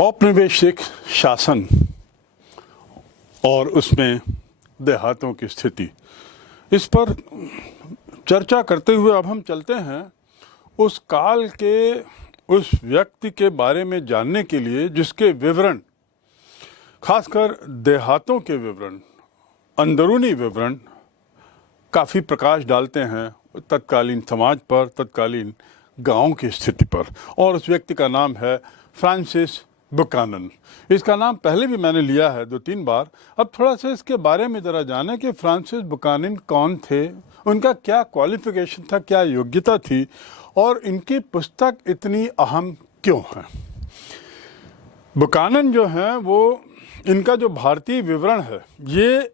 औपनिवेशिक शासन और उसमें देहातों की स्थिति, इस पर चर्चा करते हुए अब हम चलते हैं उस काल के उस व्यक्ति के बारे में जानने के लिए जिसके विवरण, खासकर देहातों के विवरण, अंदरूनी विवरण काफ़ी प्रकाश डालते हैं तत्कालीन समाज पर, तत्कालीन गांव की स्थिति पर। और उस व्यक्ति का नाम है फ्रांसिस बुकानन। इसका नाम पहले भी मैंने लिया है 2-3 बार। अब थोड़ा सा इसके बारे में ज़रा जानें कि फ्रांसिस बुकानन कौन थे, उनका क्या क्वालिफिकेशन था, क्या योग्यता थी और इनकी पुस्तक इतनी अहम क्यों है। बुकानन जो हैं वो, इनका जो भारतीय विवरण है ये,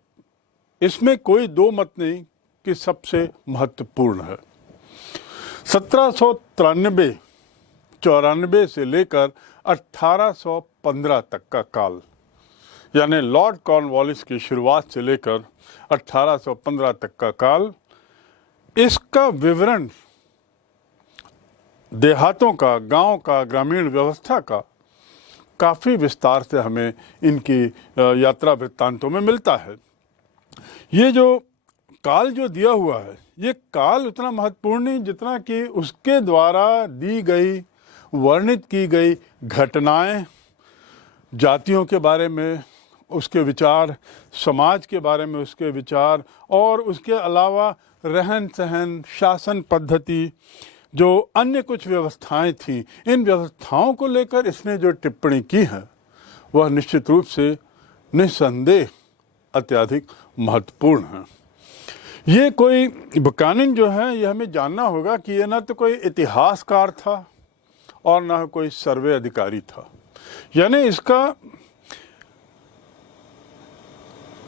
इसमें कोई दो मत नहीं कि सबसे महत्वपूर्ण है। 1793-94 से लेकर 1815 तक का काल, यानी लॉर्ड कॉर्नवालिस की शुरुआत से लेकर 1815 तक का काल, इसका विवरण देहातों का, गांव का, ग्रामीण व्यवस्था का काफ़ी विस्तार से हमें इनकी यात्रा वृत्तांतों में मिलता है। ये जो काल जो दिया हुआ है, ये काल उतना महत्वपूर्ण नहीं जितना कि उसके द्वारा दी गई, वर्णित की गई घटनाएं, जातियों के बारे में उसके विचार, समाज के बारे में उसके विचार, और उसके अलावा रहन सहन, शासन पद्धति, जो अन्य कुछ व्यवस्थाएं थीं, इन व्यवस्थाओं को लेकर इसने जो टिप्पणी की है वह निश्चित रूप से, निस्संदेह अत्यधिक महत्वपूर्ण है। ये कोई बुकानन जो है, ये हमें जानना होगा कि ये न तो कोई इतिहासकार था और न कोई सर्वे अधिकारी था, यानी इसका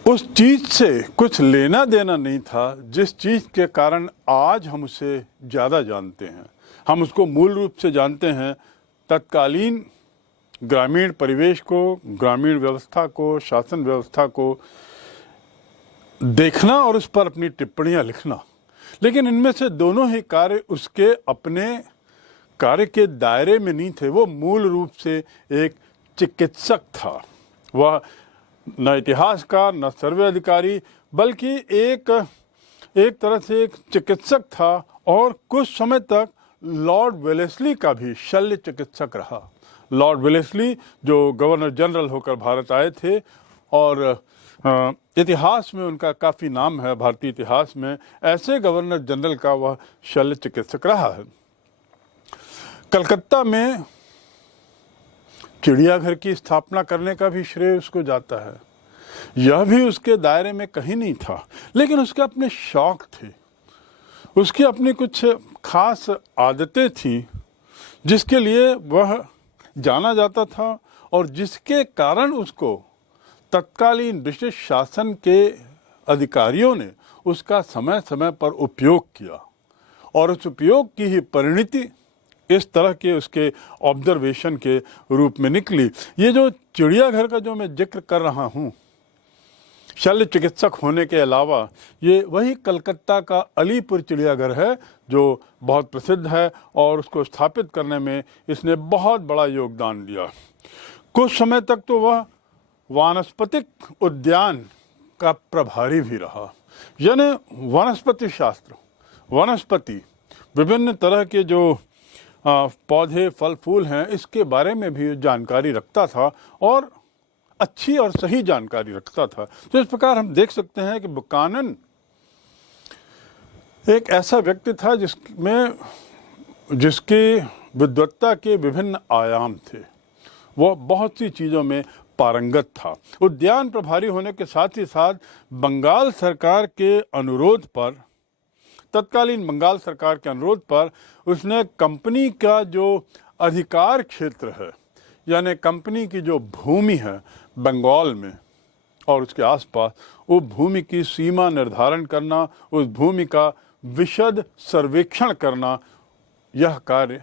उस चीज़ से कुछ लेना देना नहीं था जिस चीज़ के कारण आज हम उसे ज़्यादा जानते हैं। हम उसको मूल रूप से जानते हैं तत्कालीन ग्रामीण परिवेश को, ग्रामीण व्यवस्था को, शासन व्यवस्था को देखना और उस पर अपनी टिप्पणियां लिखना। लेकिन इनमें से दोनों ही कार्य उसके अपने कार्य के दायरे में नहीं थे। वो मूल रूप से एक चिकित्सक था। वह न इतिहासकार, न सर्वे अधिकारी, बल्कि एक तरह से एक चिकित्सक था और कुछ समय तक लॉर्ड वेलेस्ली का भी शल्य चिकित्सक रहा। लॉर्ड वेलेस्ली जो गवर्नर जनरल होकर भारत आए थे, और इतिहास में उनका काफ़ी नाम है, भारतीय इतिहास में ऐसे गवर्नर जनरल का वह शल्य चिकित्सक रहा है। कलकत्ता में चिड़ियाघर की स्थापना करने का भी श्रेय उसको जाता है। यह भी उसके दायरे में कहीं नहीं था, लेकिन उसके अपने शौक थे, उसकी अपनी कुछ खास आदतें थीं जिसके लिए वह जाना जाता था और जिसके कारण उसको तत्कालीन ब्रिटिश शासन के अधिकारियों ने उसका समय समय पर उपयोग किया, और उस उपयोग की ही परिणति इस तरह के उसके ऑब्जर्वेशन के रूप में निकली। ये जो चिड़ियाघर का जो मैं जिक्र कर रहा हूँ, शल्य चिकित्सक होने के अलावा, ये वही कलकत्ता का अलीपुर चिड़ियाघर है जो बहुत प्रसिद्ध है, और उसको स्थापित करने में इसने बहुत बड़ा योगदान दिया। कुछ समय तक तो वह वानस्पतिक उद्यान का प्रभारी भी रहा, यानी वनस्पति शास्त्र, वनस्पति, विभिन्न तरह के जो पौधे, फल फूल हैं, इसके बारे में भी जानकारी रखता था और अच्छी और सही जानकारी रखता था। तो इस प्रकार हम देख सकते हैं कि बुकानन एक ऐसा व्यक्ति था जिसके विद्वत्ता के विभिन्न आयाम थे। वह बहुत सी चीज़ों में पारंगत था। उद्यान प्रभारी होने के साथ ही साथ बंगाल सरकार के अनुरोध पर, तत्कालीन बंगाल सरकार के अनुरोध पर, उसने कंपनी का जो अधिकार क्षेत्र है, यानी कंपनी की जो भूमि है बंगाल में और उसके आसपास, वो भूमि की सीमा निर्धारण करना, उस भूमि का विशद सर्वेक्षण करना, यह कार्य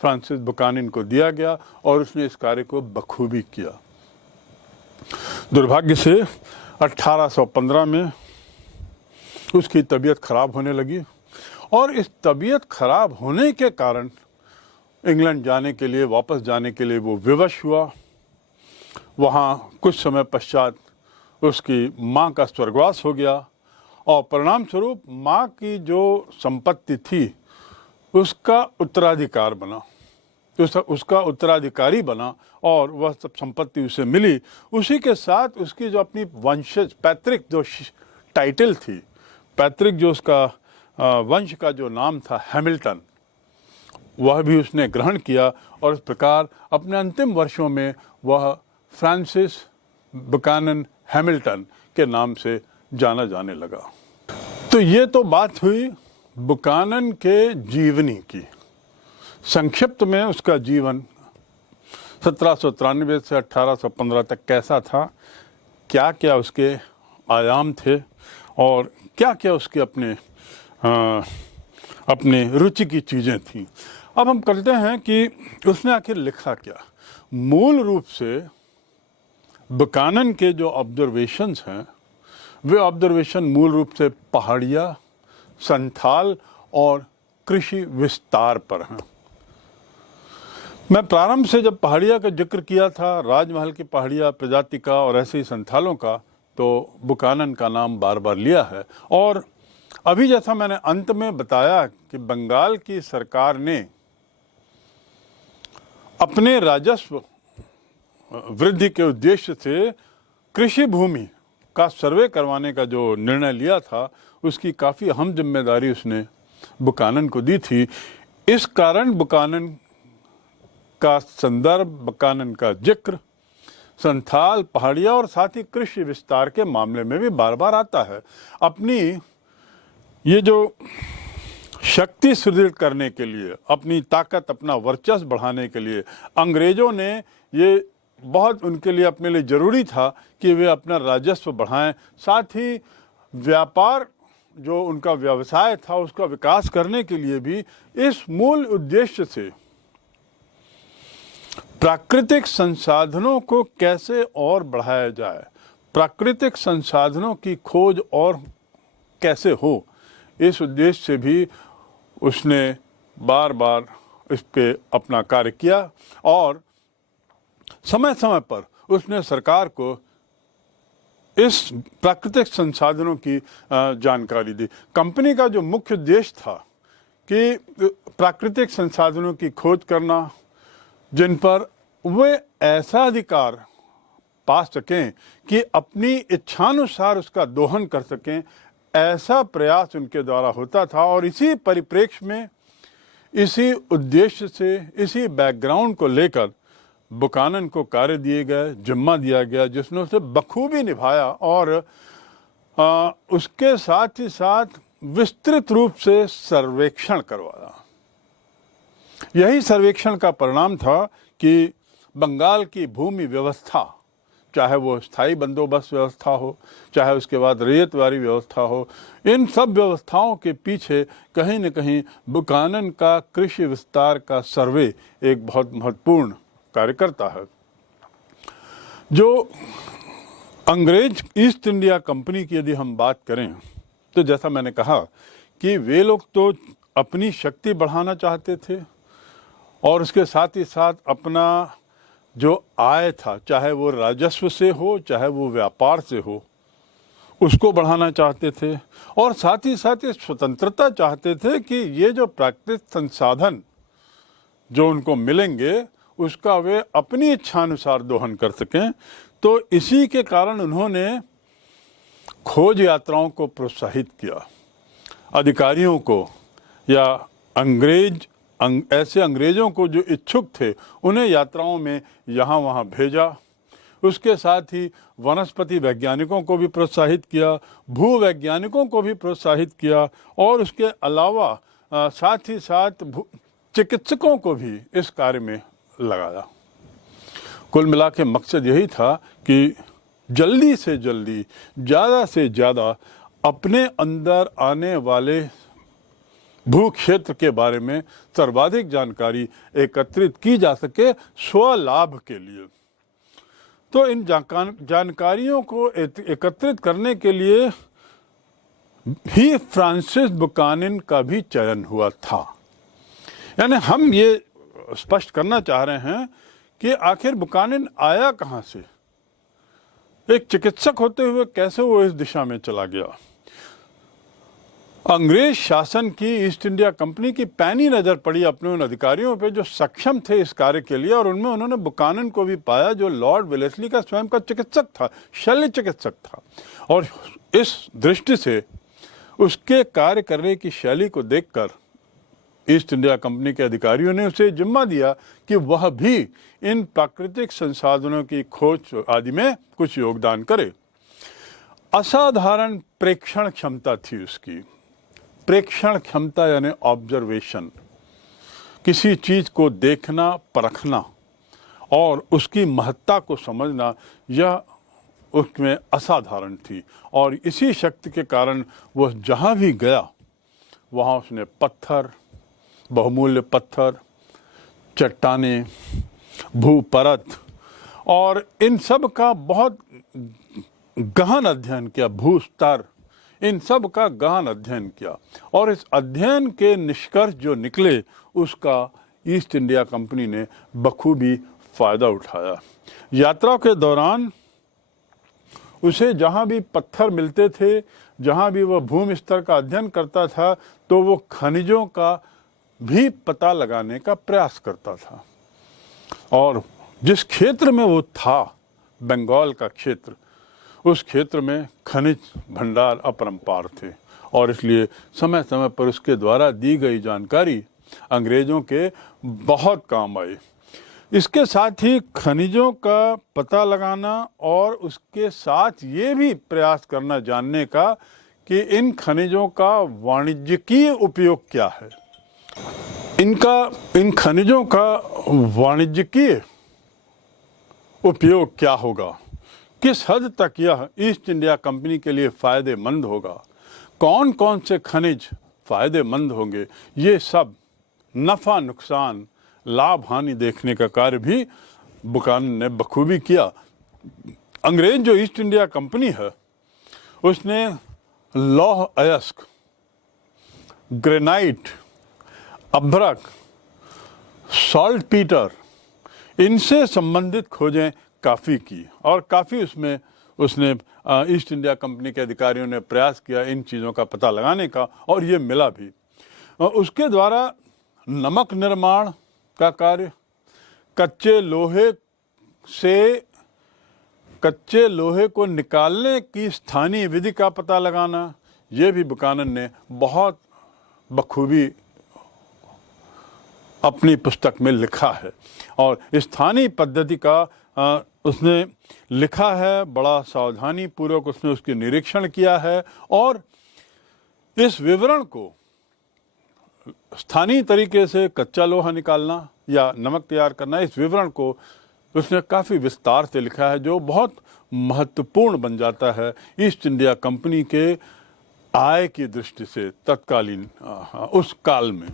फ्रांसिस बुकानन को दिया गया और उसने इस कार्य को बखूबी किया। दुर्भाग्य से 1815 में उसकी तबीयत खराब होने लगी, और इस तबीयत खराब होने के कारण इंग्लैंड जाने के लिए, वापस जाने के लिए वो विवश हुआ। वहाँ कुछ समय पश्चात उसकी माँ का स्वर्गवास हो गया और परिणाम स्वरूप माँ की जो संपत्ति थी उसका उत्तराधिकार बना, उसका उत्तराधिकारी बना और वह सब संपत्ति उसे मिली। उसी के साथ उसकी जो अपनी वंशज पैतृक जो टाइटल थी, पैतृक जो उसका वंश का जो नाम था हैमिल्टन, वह भी उसने ग्रहण किया और इस प्रकार अपने अंतिम वर्षों में वह फ्रांसिस बुकानन हैमिल्टन के नाम से जाना जाने लगा। तो ये तो बात हुई बुकानन के जीवनी की। संक्षिप्त में उसका जीवन 1793 से 1815 तक कैसा था, क्या क्या उसके आयाम थे और क्या क्या उसके अपने रुचि की चीज़ें थीं। अब हम करते हैं कि उसने आखिर लिखा क्या। मूल रूप से बुकानन के जो ऑब्जर्वेशंस हैं वे ऑब्जर्वेशन मूल रूप से पहाड़िया, संथाल और कृषि विस्तार पर हैं। मैं प्रारंभ से जब पहाड़िया का जिक्र किया था, राजमहल की पहाड़िया प्रजाति का और ऐसे ही संथालों का, तो बुकानन का नाम बार बार लिया है। और अभी जैसा मैंने अंत में बताया कि बंगाल की सरकार ने अपने राजस्व वृद्धि के उद्देश्य से कृषि भूमि का सर्वे करवाने का जो निर्णय लिया था, उसकी काफ़ी अहम जिम्मेदारी उसने बुकानन को दी थी। इस कारण बुकानन का संदर्भ, बुकानन का जिक्र संथाल, पहाड़िया और साथ ही कृषि विस्तार के मामले में भी बार बार आता है। अपनी ये जो शक्ति सुदृढ़ करने के लिए, अपनी ताकत, अपना वर्चस्व बढ़ाने के लिए अंग्रेजों ने ये बहुत उनके लिए अपने लिए ज़रूरी था कि वे अपना राजस्व बढ़ाएं, साथ ही व्यापार जो उनका व्यवसाय था उसका विकास करने के लिए भी इस मूल उद्देश्य से प्राकृतिक संसाधनों को कैसे और बढ़ाया जाए, प्राकृतिक संसाधनों की खोज और कैसे हो, इस उद्देश्य से भी उसने बार बार इस पे अपना कार्य किया और समय समय पर उसने सरकार को इस प्राकृतिक संसाधनों की जानकारी दी। कंपनी का जो मुख्य उद्देश्य था कि प्राकृतिक संसाधनों की खोज करना जिन पर वे ऐसा अधिकार पा सकें कि अपनी इच्छानुसार उसका दोहन कर सकें, ऐसा प्रयास उनके द्वारा होता था। और इसी परिप्रेक्ष्य में, इसी उद्देश्य से, इसी बैकग्राउंड को लेकर बुकानन को कार्य दिए गए, जिम्मा दिया गया, जिसने उसे बखूबी निभाया और उसके साथ ही साथ विस्तृत रूप से सर्वेक्षण करवाया। यही सर्वेक्षण का परिणाम था कि बंगाल की भूमि व्यवस्था, चाहे वो स्थायी बंदोबस्त व्यवस्था हो, चाहे उसके बाद रैयतवारी व्यवस्था हो, इन सब व्यवस्थाओं के पीछे कहीं न कहीं बुकानन का कृषि विस्तार का सर्वे एक बहुत महत्वपूर्ण कार्य करता है। जो अंग्रेज ईस्ट इंडिया कंपनी की यदि हम बात करें तो जैसा मैंने कहा कि वे लोग तो अपनी शक्ति बढ़ाना चाहते थे और उसके साथ ही साथ अपना जो आय था, चाहे वो राजस्व से हो, चाहे वो व्यापार से हो, उसको बढ़ाना चाहते थे और साथ ही स्वतंत्रता चाहते थे कि ये जो प्राकृतिक संसाधन जो उनको मिलेंगे उसका वे अपनी इच्छानुसार दोहन कर सकें। तो इसी के कारण उन्होंने खोज यात्राओं को प्रोत्साहित किया। अधिकारियों को या ऐसे अंग्रेज़ों को जो इच्छुक थे उन्हें यात्राओं में यहाँ वहाँ भेजा। उसके साथ ही वनस्पति वैज्ञानिकों को भी प्रोत्साहित किया, भू वैज्ञानिकों को भी प्रोत्साहित किया और उसके अलावा साथ ही साथ चिकित्सकों को भी इस कार्य में लगाया। कुल मिला के मकसद यही था कि जल्दी से जल्दी, ज़्यादा से ज़्यादा अपने अंदर आने वाले भू क्षेत्र के बारे में सर्वाधिक जानकारी एकत्रित की जा सके स्वलाभ के लिए। तो इन जानकारियों को एकत्रित करने के लिए ही फ्रांसिस बुकानन का भी चयन हुआ था। यानी हम ये स्पष्ट करना चाह रहे हैं कि आखिर बुकानन आया कहाँ से। एक चिकित्सक होते हुए कैसे वो इस दिशा में चला गया। अंग्रेज शासन की ईस्ट इंडिया कंपनी की पैनी नजर पड़ी अपने उन अधिकारियों पे जो सक्षम थे इस कार्य के लिए, और उनमें उन्होंने बुकानन को भी पाया जो लॉर्ड वेलेस्ली का स्वयं का चिकित्सक था, शल्य चिकित्सक था। और इस दृष्टि से उसके कार्य करने की शैली को देखकर ईस्ट इंडिया कंपनी के अधिकारियों ने उसे जिम्मा दिया कि वह भी इन प्राकृतिक संसाधनों की खोज आदि में कुछ योगदान करे। असाधारण प्रेक्षण क्षमता थी उसकी। प्रेक्षण क्षमता यानी ऑब्जर्वेशन, किसी चीज को देखना, परखना और उसकी महत्ता को समझना, यह उसमें असाधारण थी। और इसी शक्ति के कारण वह जहाँ भी गया वहाँ उसने पत्थर, बहुमूल्य पत्थर, चट्टानें, भूपरत और इन सब का बहुत गहन अध्ययन किया, भूस्तर, इन सब का गहन अध्ययन किया। और इस अध्ययन के निष्कर्ष जो निकले उसका ईस्ट इंडिया कंपनी ने बखूबी फायदा उठाया। यात्रा के दौरान उसे जहाँ भी पत्थर मिलते थे, जहाँ भी वह भूमि स्तर का अध्ययन करता था, तो वो खनिजों का भी पता लगाने का प्रयास करता था। और जिस क्षेत्र में वो था, बंगाल का क्षेत्र, उस क्षेत्र में खनिज भंडार अपरंपार थे और इसलिए समय समय पर उसके द्वारा दी गई जानकारी अंग्रेजों के बहुत काम आई। इसके साथ ही खनिजों का पता लगाना और उसके साथ ये भी प्रयास करना जानने का कि इन खनिजों का वाणिज्यिक उपयोग क्या है, इन खनिजों का वाणिज्यिक उपयोग क्या होगा, किस हद तक यह ईस्ट इंडिया कंपनी के लिए फायदेमंद होगा, कौन कौन से खनिज फायदेमंद होंगे, ये सब नफा नुकसान, लाभ हानि देखने का कार्य भी बुकानन ने बखूबी किया। अंग्रेज जो ईस्ट इंडिया कंपनी है उसने लौह अयस्क, ग्रेनाइट, अभ्रक, सॉल्ट पीटर, इनसे संबंधित खोजें काफ़ी की और काफ़ी उसमें उसने ईस्ट इंडिया कंपनी के अधिकारियों ने प्रयास किया इन चीज़ों का पता लगाने का, और ये मिला भी। उसके द्वारा नमक निर्माण का कार्य, कच्चे लोहे को निकालने की स्थानीय विधि का पता लगाना, ये भी बुकानन ने बहुत बखूबी अपनी पुस्तक में लिखा है। और स्थानीय पद्धति का उसने लिखा है, बड़ा सावधानी पूर्वक उसने उसकी निरीक्षण किया है और इस विवरण को स्थानीय तरीके से कच्चा लोहा निकालना या नमक तैयार करना, इस विवरण को उसने काफ़ी विस्तार से लिखा है जो बहुत महत्वपूर्ण बन जाता है ईस्ट इंडिया कंपनी के आय की दृष्टि से तत्कालीन उस काल में।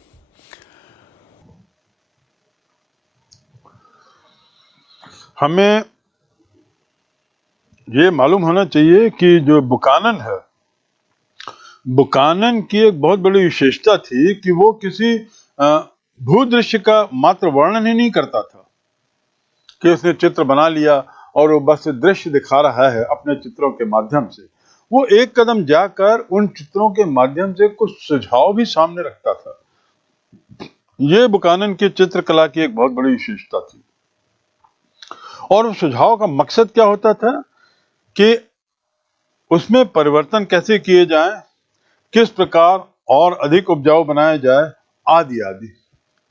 हमें ये मालूम होना चाहिए कि जो बुकानन है, बुकानन की एक बहुत बड़ी विशेषता थी कि वो किसी भूदृश्य का मात्र वर्णन ही नहीं करता था कि उसने चित्र बना लिया और वो बस दृश्य दिखा रहा है अपने चित्रों के माध्यम से। वो एक कदम जाकर उन चित्रों के माध्यम से कुछ सुझाव भी सामने रखता था। ये बुकानन की चित्रकला की एक बहुत बड़ी विशेषता थी। और उस सुझाव का मकसद क्या होता था कि उसमें परिवर्तन कैसे किए जाएं, किस प्रकार और अधिक उपजाऊ बनाया जाए, आदि आदि।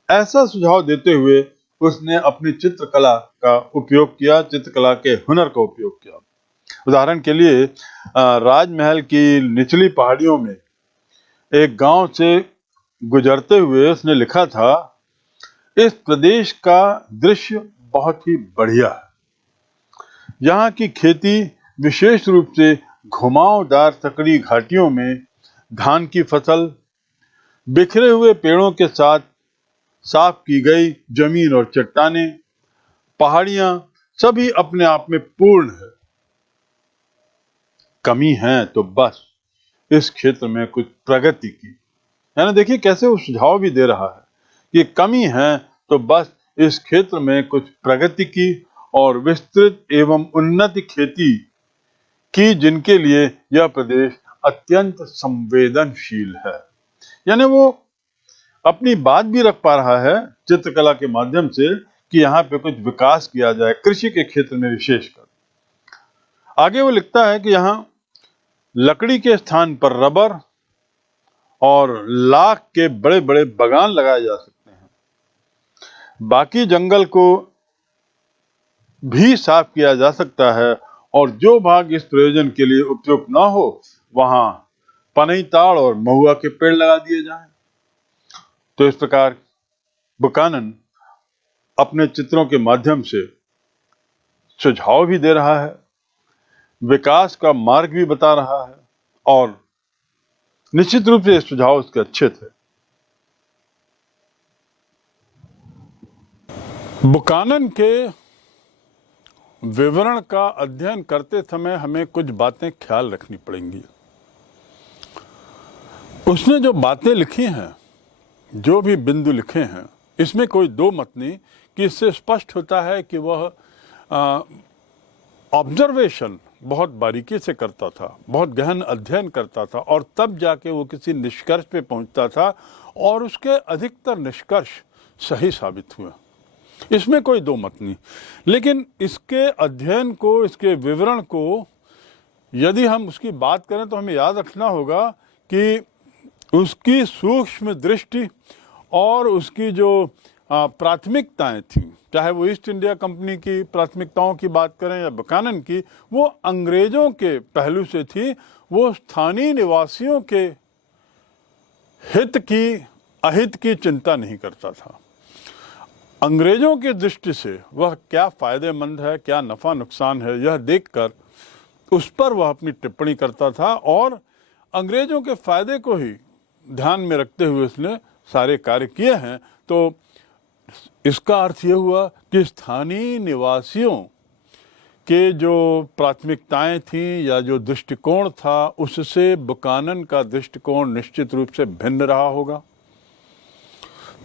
ऐसा सुझाव देते हुए उसने अपनी चित्रकला का उपयोग किया, चित्रकला के हुनर का उपयोग किया। उदाहरण के लिए राजमहल की निचली पहाड़ियों में एक गांव से गुजरते हुए उसने लिखा था, इस प्रदेश का दृश्य बहुत ही बढ़िया है। यहाँ की खेती विशेष रूप से घुमावदार सकड़ी घाटियों में धान की फसल, बिखरे हुए पेड़ों के साथ साफ की गई जमीन और चट्टानें, पहाड़ियां सभी अपने आप में पूर्ण है। कमी है तो बस इस क्षेत्र में कुछ प्रगति की। यानी देखिए कैसे वो सुझाव भी दे रहा है कि कमी है तो बस इस क्षेत्र में कुछ प्रगति की और विस्तृत एवं उन्नत खेती कि जिनके लिए यह प्रदेश अत्यंत संवेदनशील है। यानी वो अपनी बात भी रख पा रहा है चित्रकला के माध्यम से कि यहाँ पे कुछ विकास किया जाए, कृषि के क्षेत्र में विशेषकर। आगे वो लिखता है कि यहाँ लकड़ी के स्थान पर रबर और लाख के बड़े बड़े बागान लगाए जा सकते हैं। बाकी जंगल को भी साफ किया जा सकता है और जो भाग इस प्रयोजन के लिए उपयुक्त ना हो वहां पनई ताड़ और महुआ के पेड़ लगा दिए जाएं। तो इस प्रकार बुकानन अपने चित्रों के माध्यम से सुझाव भी दे रहा है, विकास का मार्ग भी बता रहा है और निश्चित रूप से सुझाव उसके अच्छे थे। बुकानन के विवरण का अध्ययन करते समय हमें कुछ बातें ख्याल रखनी पड़ेंगी। उसने जो बातें लिखी हैं, जो भी बिंदु लिखे हैं, इसमें कोई दो मत नहीं कि इससे स्पष्ट होता है कि वह ऑब्जर्वेशन बहुत बारीकी से करता था, बहुत गहन अध्ययन करता था और तब जाके वो किसी निष्कर्ष पे पहुंचता था और उसके अधिकतर निष्कर्ष सही साबित हुए। इसमें कोई दो मत नहीं। लेकिन इसके अध्ययन को, इसके विवरण को यदि हम उसकी बात करें तो हमें याद रखना होगा कि उसकी सूक्ष्म दृष्टि और उसकी जो प्राथमिकताएं थीं, चाहे वो ईस्ट इंडिया कंपनी की प्राथमिकताओं की बात करें या बुकानन की, वो अंग्रेजों के पहलू से थी। वो स्थानीय निवासियों के हित की, अहित की चिंता नहीं करता था। अंग्रेजों की दृष्टि से वह क्या फायदेमंद है, क्या नफा नुकसान है, यह देखकर उस पर वह अपनी टिप्पणी करता था और अंग्रेजों के फायदे को ही ध्यान में रखते हुए उसने सारे कार्य किए हैं। तो इसका अर्थ यह हुआ कि स्थानीय निवासियों के जो प्राथमिकताएं थीं या जो दृष्टिकोण था, उससे बुकानन का दृष्टिकोण निश्चित रूप से भिन्न रहा होगा।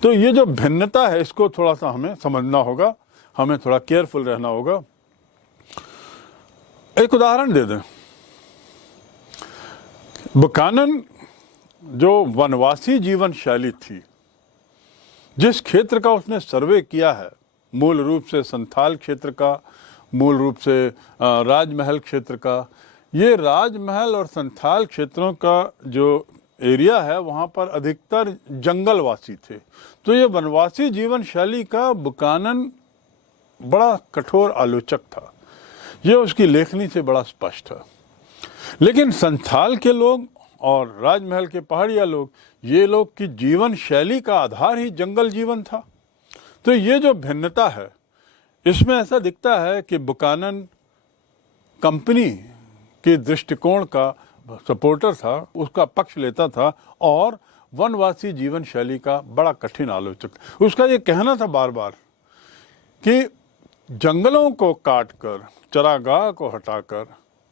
तो ये जो भिन्नता है, इसको थोड़ा सा हमें समझना होगा, हमें थोड़ा केयरफुल रहना होगा। एक उदाहरण दे दें। बुकानन जो वनवासी जीवन शैली थी, जिस क्षेत्र का उसने सर्वे किया है, मूल रूप से संथाल क्षेत्र का, मूल रूप से राजमहल क्षेत्र का, ये राजमहल और संथाल क्षेत्रों का जो एरिया है वहाँ पर अधिकतर जंगलवासी थे। तो ये वनवासी जीवन शैली का बुकानन बड़ा कठोर आलोचक था। ये उसकी लेखनी से बड़ा स्पष्ट है। लेकिन संथाल के लोग और राजमहल के पहाड़िया लोग, ये लोग की जीवन शैली का आधार ही जंगल जीवन था। तो ये जो भिन्नता है, इसमें ऐसा दिखता है कि बुकानन कंपनी के दृष्टिकोण का सपोर्टर था, उसका पक्ष लेता था और वनवासी जीवन शैली का बड़ा कठिन आलोचक। उसका ये कहना था बार बार कि जंगलों को काटकर, चरागाह को हटाकर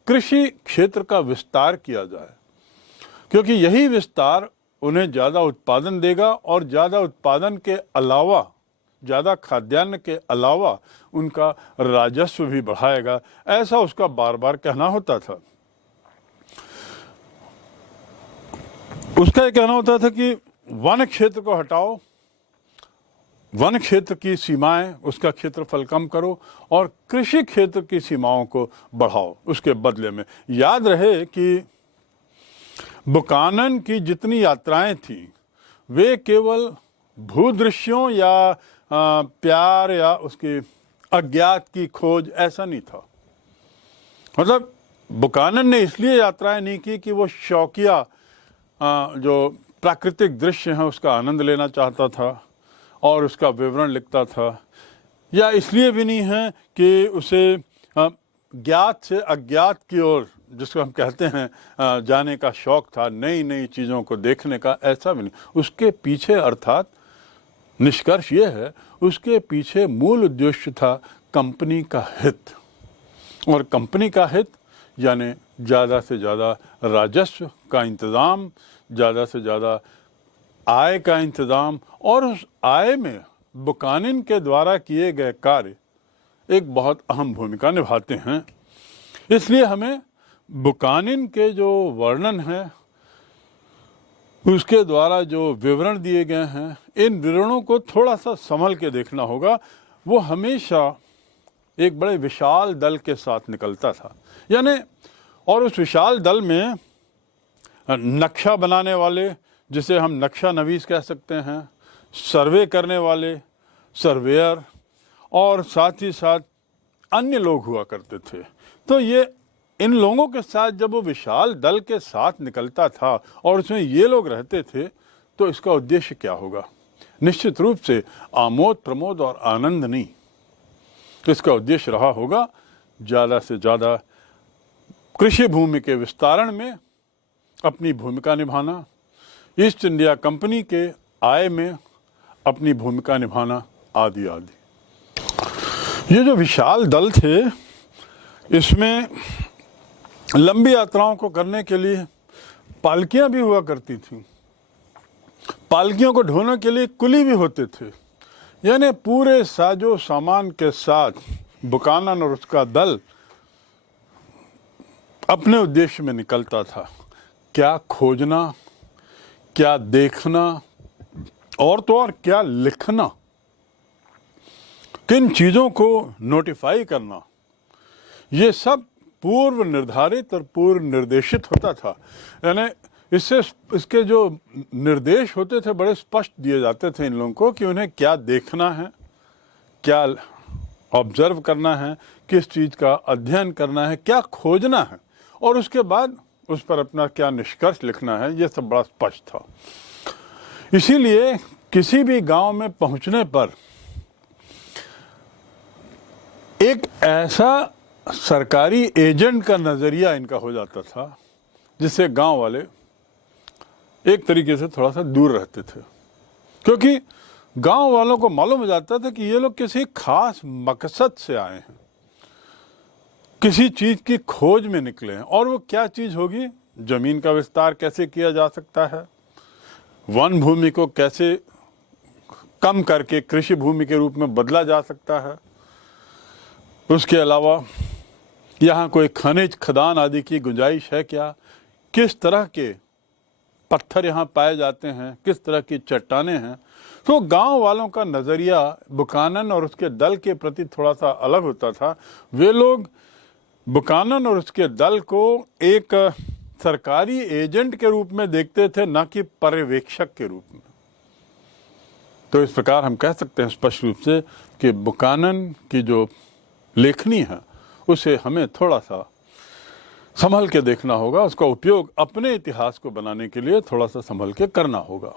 कृषि क्षेत्र का विस्तार किया जाए, क्योंकि यही विस्तार उन्हें ज़्यादा उत्पादन देगा और ज़्यादा उत्पादन के अलावा, ज़्यादा खाद्यान्न के अलावा उनका राजस्व भी बढ़ाएगा। ऐसा उसका बार बार कहना होता था। उसका ये कहना होता था कि वन क्षेत्र को हटाओ, वन क्षेत्र की सीमाएं, उसका क्षेत्रफल कम करो और कृषि क्षेत्र की सीमाओं को बढ़ाओ। उसके बदले में याद रहे कि बुकानन की जितनी यात्राएं थी, वे केवल भूदृश्यों या प्यार या उसके अज्ञात की खोज, ऐसा नहीं था। मतलब बुकानन ने इसलिए यात्राएं नहीं की कि वो शौकिया जो प्राकृतिक दृश्य हैं उसका आनंद लेना चाहता था और उसका विवरण लिखता था, या इसलिए भी नहीं है कि उसे ज्ञात से अज्ञात की ओर, जिसको हम कहते हैं जाने का शौक था, नई नई चीज़ों को देखने का, ऐसा भी नहीं। उसके पीछे, अर्थात निष्कर्ष ये है, उसके पीछे मूल उद्देश्य था कंपनी का हित। और कंपनी का हित यानी ज़्यादा से ज़्यादा राजस्व का इंतज़ाम, ज़्यादा से ज़्यादा आय का इंतज़ाम, और उस आय में बुकानन के द्वारा किए गए कार्य एक बहुत अहम भूमिका निभाते हैं। इसलिए हमें बुकानन के जो वर्णन है, उसके द्वारा जो विवरण दिए गए हैं, इन विवरणों को थोड़ा सा संभल के देखना होगा। वो हमेशा एक बड़े विशाल दल के साथ निकलता था, यानी, और उस विशाल दल में नक्शा बनाने वाले, जिसे हम नक्शा नवीस कह सकते हैं, सर्वे करने वाले, सर्वेयर, और साथ ही साथ अन्य लोग हुआ करते थे। तो ये इन लोगों के साथ जब वो विशाल दल के साथ निकलता था और उसमें ये लोग रहते थे, तो इसका उद्देश्य क्या होगा? निश्चित रूप से आमोद प्रमोद और आनंद नहीं। तो इसका उद्देश्य रहा होगा ज़्यादा से ज़्यादा कृषि भूमि के विस्तारण में अपनी भूमिका निभाना, ईस्ट इंडिया कंपनी के आय में अपनी भूमिका निभाना, आदि आदि। ये जो विशाल दल थे, इसमें लंबी यात्राओं को करने के लिए पालकियां भी हुआ करती थीं। पालकियों को ढोने के लिए कुली भी होते थे। यानी पूरे साजो सामान के साथ बुकानन और उसका दल अपने उद्देश्य में निकलता था। क्या खोजना, क्या देखना, और तो और क्या लिखना, किन चीज़ों को नोटिफाई करना, ये सब पूर्व निर्धारित और पूर्व निर्देशित होता था। यानी इससे इसके जो निर्देश होते थे बड़े स्पष्ट दिए जाते थे इन लोगों को कि उन्हें क्या देखना है, क्या ऑब्जर्व करना है, किस चीज़ का अध्ययन करना है, क्या खोजना है, और उसके बाद उस पर अपना क्या निष्कर्ष लिखना है। ये सब बड़ा स्पष्ट था। इसीलिए किसी भी गांव में पहुंचने पर एक ऐसा सरकारी एजेंट का नज़रिया इनका हो जाता था जिससे गांव वाले एक तरीके से थोड़ा सा दूर रहते थे, क्योंकि गांव वालों को मालूम हो जाता था कि ये लोग किसी खास मकसद से आए हैं, किसी चीज़ की खोज में निकले हैं। और वो क्या चीज़ होगी? ज़मीन का विस्तार कैसे किया जा सकता है, वन भूमि को कैसे कम करके कृषि भूमि के रूप में बदला जा सकता है, उसके अलावा यहाँ कोई खनिज खदान आदि की गुंजाइश है क्या, किस तरह के पत्थर यहाँ पाए जाते हैं, किस तरह की चट्टानें हैं। तो गांव वालों का नज़रिया बुकानन और उसके दल के प्रति थोड़ा सा अलग होता था। वे लोग बुकानन और उसके दल को एक सरकारी एजेंट के रूप में देखते थे, न कि पर्यवेक्षक के रूप में। तो इस प्रकार हम कह सकते हैं स्पष्ट रूप से कि बुकानन की जो लेखनी है उसे हमें थोड़ा सा संभल के देखना होगा, उसका उपयोग अपने इतिहास को बनाने के लिए थोड़ा सा संभल के करना होगा।